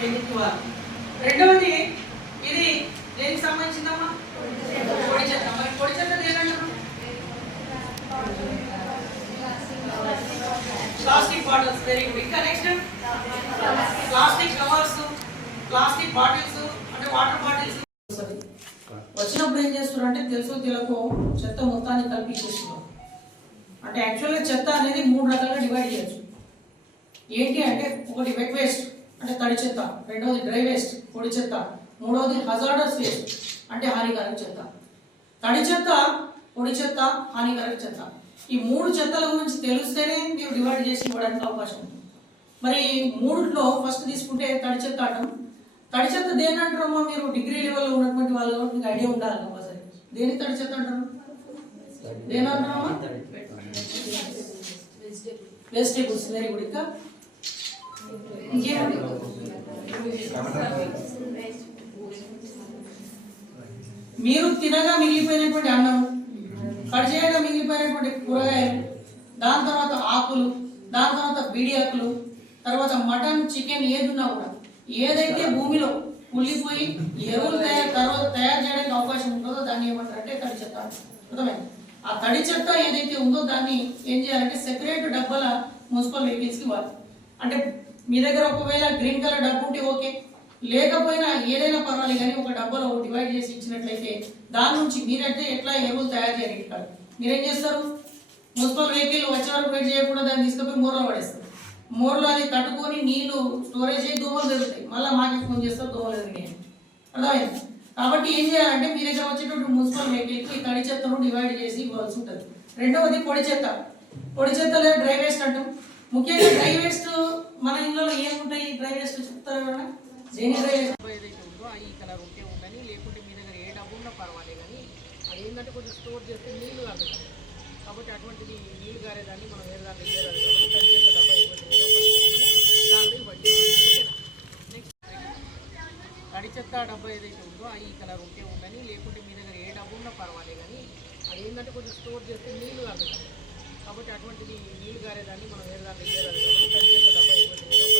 Pending ఇవ్వాలి. రెండవది ఇది దేనికి సంబంధించిందమ్మా? పొడి చెత్త. మరి పొడి చెత్త దేనంటారు? Plastic bottles. Very good. ఇంకా next plastic covers, plastic bottles అంటే వాటర్ బాటిల్స్. వచ్చినప్పుడు ఏం చేస్తున్నారు అంటే తెలుసు తెలుగు చెత్త మొత్తాన్ని కల్పించేస్తున్నారు. అంటే యాక్చువల్గా చెత్త అనేది 3 రకాలుగా డివైడ్ చేయొచ్చు. ఏంటి అంటే ఒకటి వెట్ వేస్ట్ అంటే తడి చెత్త, రెండవది డ్రై వేస్ట్ పొడి చెత్త, మూడవది హజార్డస్ వేస్ట్ అంటే హానికారక చెత్త. తడి చెత్త, పొడి చెత్త, హానికారక చెత్త, ఈ 3 చెత్తల గురించి తెలిస్తేనే మీరు డివైడ్ చేసి ఇవ్వడానికి అవకాశం ఉంటుంది. మరి 3లో ఫస్ట్ తీసుకుంటే తడి చెత్త అంటాం. తడి చెత్త దేని అంటారమ్మా? మీరు డిగ్రీ లెవెల్లో ఉన్నటువంటి వాళ్ళు మీకు ఐడియా ఉండాలి కంపల్సరీ. దేని తడి చెత్త అంటారు? దేని అంటారమ్మా? వెజిటేబుల్స్. Very good. ఇంకా ఇంకేమండి? మీరు తినగా మిగిలిపోయినటువంటి అన్నం, కట్ చేయగా మిగిలిపోయినటువంటి కూరగాయలు, దాని తర్వాత ఆకులు, దాని తర్వాత బీడి ఆకులు, తర్వాత మటన్, చికెన్ ఏదున్నా కూడా ఏదైతే భూమిలో కుళ్ళిపోయి ఎరువులు తయారు చేయడానికి అవకాశం ఉంటుందో దాన్ని ఏమంటారంటే తడి చెత్త. అర్థమైంది? ఆ తడి చెత్త ఏదైతే ఉందో దాన్ని ఏం చేయాలంటే సెపరేట్ డబ్బాల మున్సిపల్ వెహికల్స్కి ఇవ్వాలి. అంటే మీ దగ్గర ఒకవేళ గ్రీన్ కలర్ డబ్బు ఉంటే ఓకే, లేకపోయినా ఏదైనా పర్వాలేదు కానీ ఒక డబ్బాలో డివైడ్ చేసి ఇచ్చినట్లయితే దాని నుంచి మీరైతే ఎట్లా ఎరువులు తయారు చేయాలి కాదు. మీరేం చేస్తారు? మున్సిపల్ వెహికల్ వచ్చే వరకు వెయిట్ చేయకుండా దాన్ని తీసుకుపోయి మోర్లో పడేస్తారు. మోర్లో అది తట్టుకొని నీళ్లు స్టోరేజ్ అయ్యి దోమలు పెరుగుతాయి. మళ్ళీ మాకే ఫోన్ చేస్తారు దోమలు ఎదిగినాయి. అర్థమైంది? కాబట్టి ఏం చేయాలంటే మీ దగ్గర వచ్చేటప్పుడు మున్సిపల్ వెహికల్కి ఈ తడి చెత్తను డివైడ్ చేసి ఇవ్వాల్సి ఉంటుంది. రెండవది పొడి చెత్త. పొడి చెత్త లేదా డ్రై వేస్ట్ అంటాం. ముఖ్యంగా డ్రై వేస్ట్ మన ఇళ్ళలో ఏముంటాయి? డ్రై వేస్ట్ చెప్తారు కదా. దేని డ్రై వేస్ట్ ఏదైతే ఉందో ఈ కలర్ ఉంటే ఉండని, లేకుంటే మీ దగ్గర ఏ డబ్బు ఉన్నా పర్వాలేదు కానీ అది ఏంటంటే కొంచెం స్టోర్ చేస్తే నీళ్లు కాదు. కాబట్టి అటువంటిది నీళ్లు గారేదాన్ని మనం వేరే దాంట్లో వేయాలి. కాబట్టి తడి చెత్త డబ్బా దాన్ని ఇవ్వండి. నెక్స్ట్ తడి చెత్త డబ్బా ఏదైతే ఉందో ఈ కలర్ ఉంటే ఉండని, లేకుంటే మీ దగ్గర ఏ డబ్బు ఉన్నా పర్వాలేదు కానీ అది ఏంటంటే కొంచెం స్టోర్ చేస్తే నీళ్లు కాదు. కాబట్టి అటువంటిది నీళ్లు గారేదాన్ని మనం వేరే దాంట్లో వేయాలి. కాబట్టి తడి చెత్త డబ్బా ఇవ్వండి.